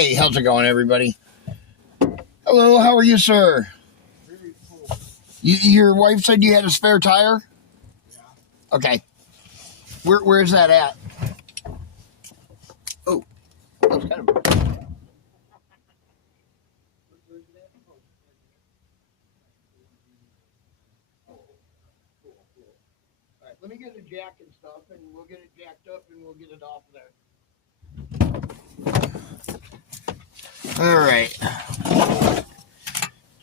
Hey, how's it going, everybody? Hello, how are you, sir? Very cool. Your wife said you had a spare tire? Yeah. Okay. Where's that at? Oh, that's kind of... All right, let me get a jack and stuff, and we'll get it jacked up, and we'll get it off there. All right. It's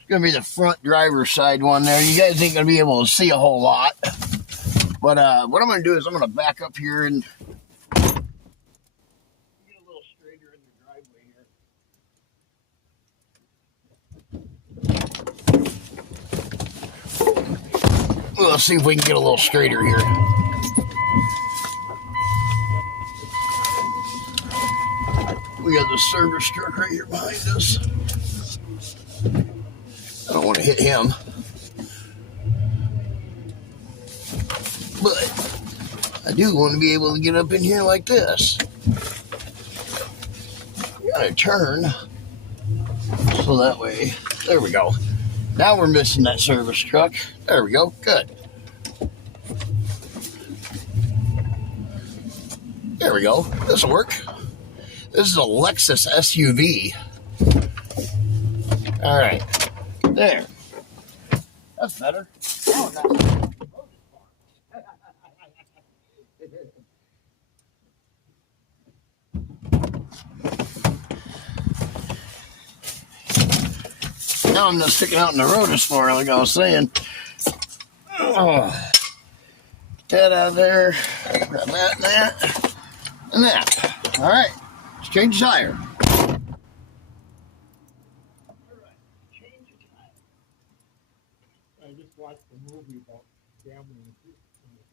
going to be the front driver's side one there. You guys ain't going to be able to see a whole lot. But what I'm going to do is I'm going to back up here and get a little straighter in the driveway here. Let's see if we can get a little straighter here. We got the service truck right here behind us. I don't want to hit him. But I do want to be able to get up in here like this. Gotta turn. So that way, there we go. Now we're missing that service truck. There we go, good. There we go, this'll work. This is a Lexus SUV. All right, there. That's better. Oh, that's now I'm just sticking out in the road this morning, like I was saying. Oh, get that out of there. Grab that and that. And that. All right, let's change the tire. I just watched a movie about gambling in the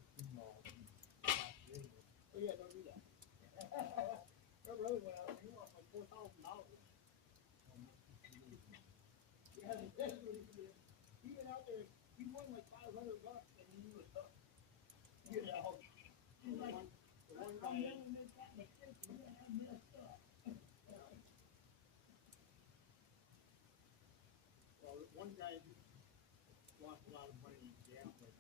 casino. Oh yeah, don't do that. That really went out. You lost like $4,000. Yeah, that's what he did. He went out there. He won like $500, and he was hooked. You know, he's like, the one guy. I never made that mistake. Yeah, I messed up. Well, one guy lost a lot of money gambling.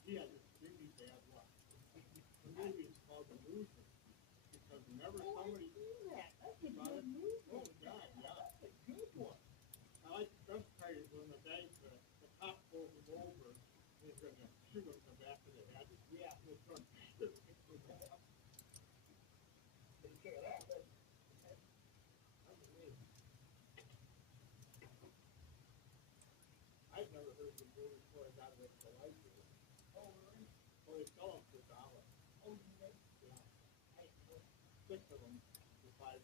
He had really bad luck. The movie is called The Loser. Because whenever somebody... That's a good movie. Oh, God, yeah. That's a good one. I like the best part is when the guy, the cop pulls him over, and he's going to shoot him in the back of the head. Yeah. He's going to shoot him in the back. I've never heard of the movie before I got it at the library. Oh, really? Well, they sell them for $1. Oh, you did? Yeah. I didn't know. 6 of them for $5.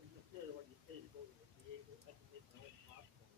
It's just what you pay to go to the theater. I can make my own popcorn.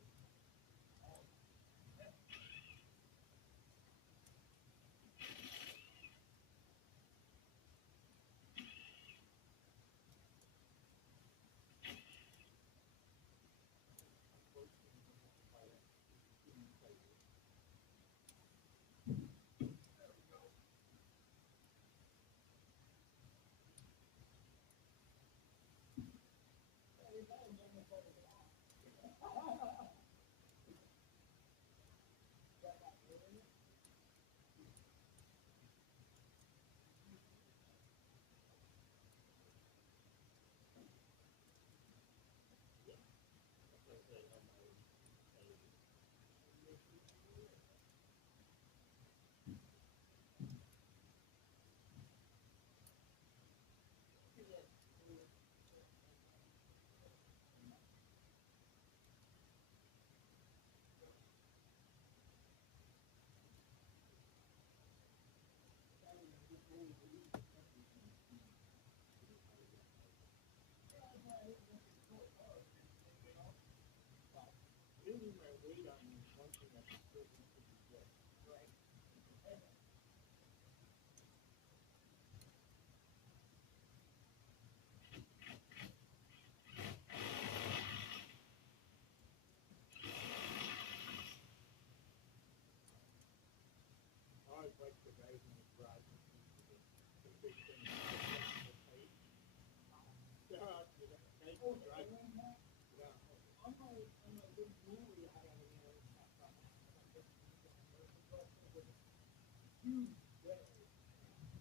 huge day.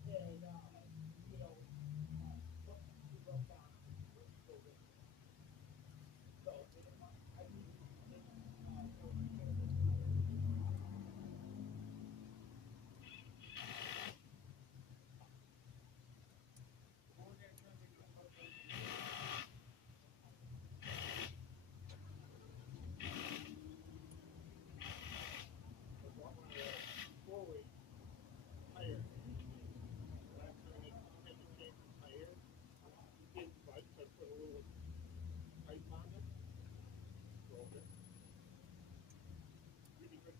And, you know, we broke down. So, I mean,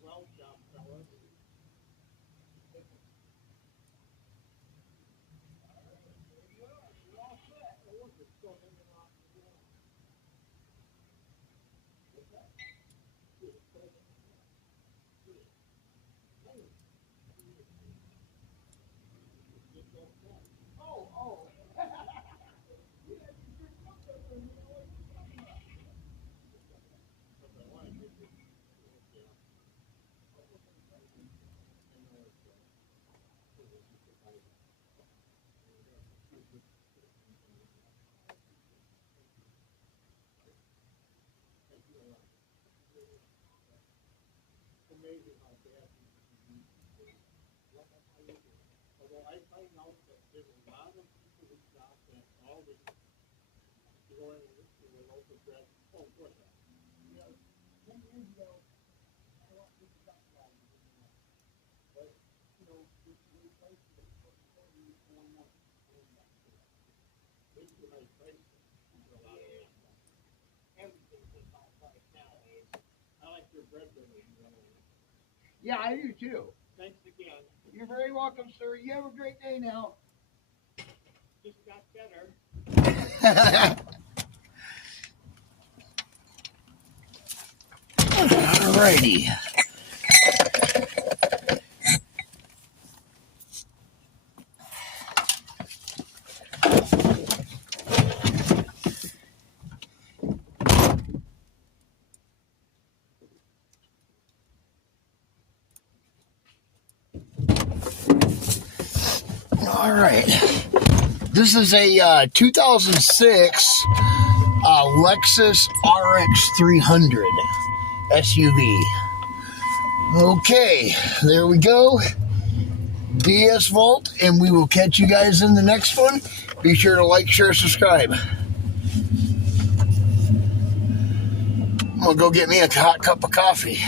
well job, fellas. You're all set. Oh, look, it's still hanging off the wall. What's that? It's still hanging off. Oh, oh. Amazing how bad although I find out that there's a lot of people who shop that always go in and listen to the local dress. Oh, go ahead. You know, 10 years ago, I want to shop that. But, you know, this place is going up. This is a nice place. There's a lot of everything's in my price nowadays. I like your bread building. Yeah, I do too. Thanks again. You're very welcome, sir. You have a great day now. Just got better. Alrighty. All right. This is a 2006 Lexus RX300 SUV. Okay, there we go. DS Vault, and we will catch you guys in the next one. Be sure to like, share, subscribe. I'm gonna go get me a hot cup of coffee.